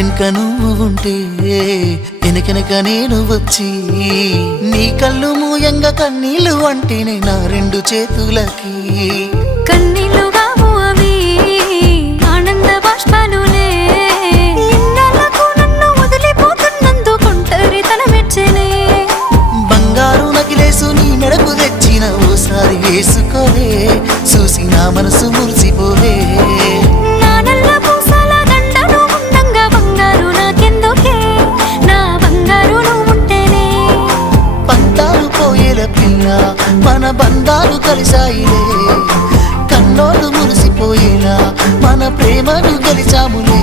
ఇంటింక నువ్వు ఉంటే వెనకెనక నేను వచ్చి నీ కళ్ళు మూయంగా కన్నీళ్ళు అంటేనే నా రెండు చేతులకి కన్నీళ్ళు కావు అవి ఆనంద బాష్పాలులే ఇన్నాళ్ళకు నన్ను వదిలిపోతున్నందుకు ఒంటరితన మెచ్చనే బంగారు నగిలేసు నీ మెడకు తెచ్చిన ఓసారి వేసుకోలే చూసి నా మనసు మురిసిపోలే మన బంధాలు కలిసాయిలే కన్నోళ్ళు మురిసిపోయేలా మన ప్రేమను గెలిచాములే